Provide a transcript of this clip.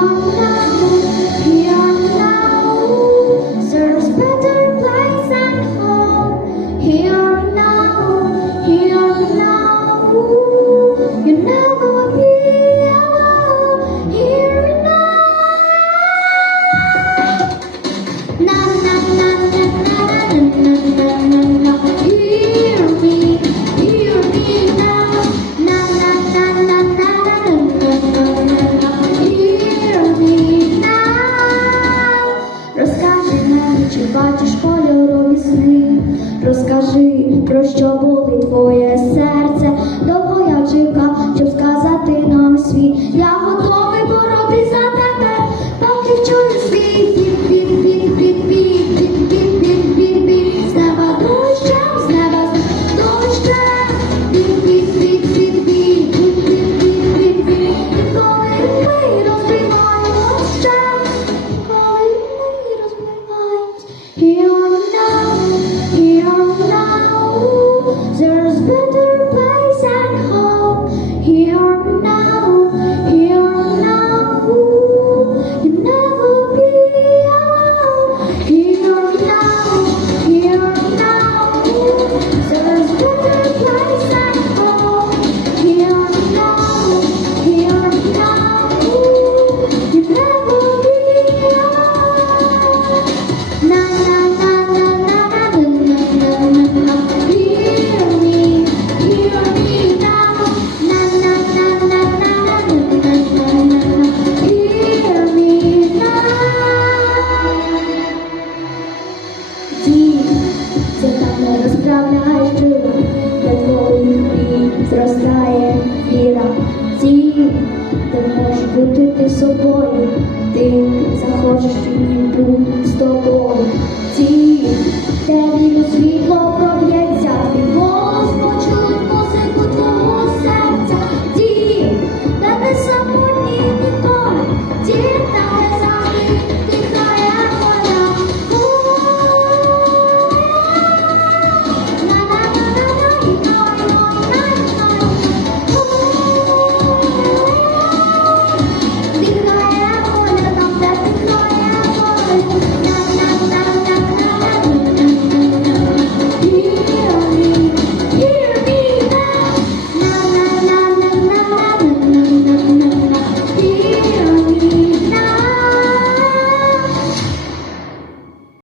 Mauda бачиш кольорові сни, розкажи, про що були твоє серце. now Dziś, co tam rozprawiasz, czy jak mogę mi wzrost